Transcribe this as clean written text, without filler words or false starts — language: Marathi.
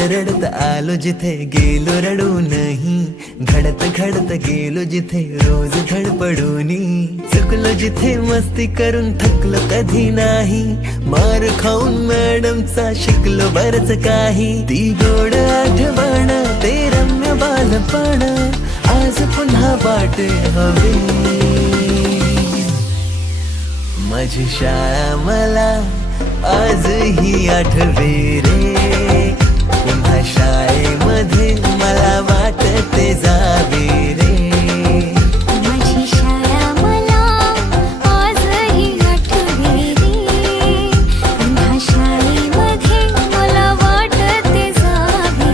रडत आलो जिथे गेलो रडू नाही, घडत घडत गेलो जिथे रोज धडपडूनी, चुकलो जिथे मस्ती करून थकलो कधी नाही, मार खाऊन मॅडमचा शिकलो बरच काही, ती गोड आठवण ते रम्य बालपण आज पुन्हा वाट हवी, माझी शाळा मला आजही आठवे रे, पुन्हा शाळेमध्ये मला वाटते जावे रे, माझी शाळा मला आजही आठवे रे, पुन्हा शाळेमध्ये मला वाटते जावे रे.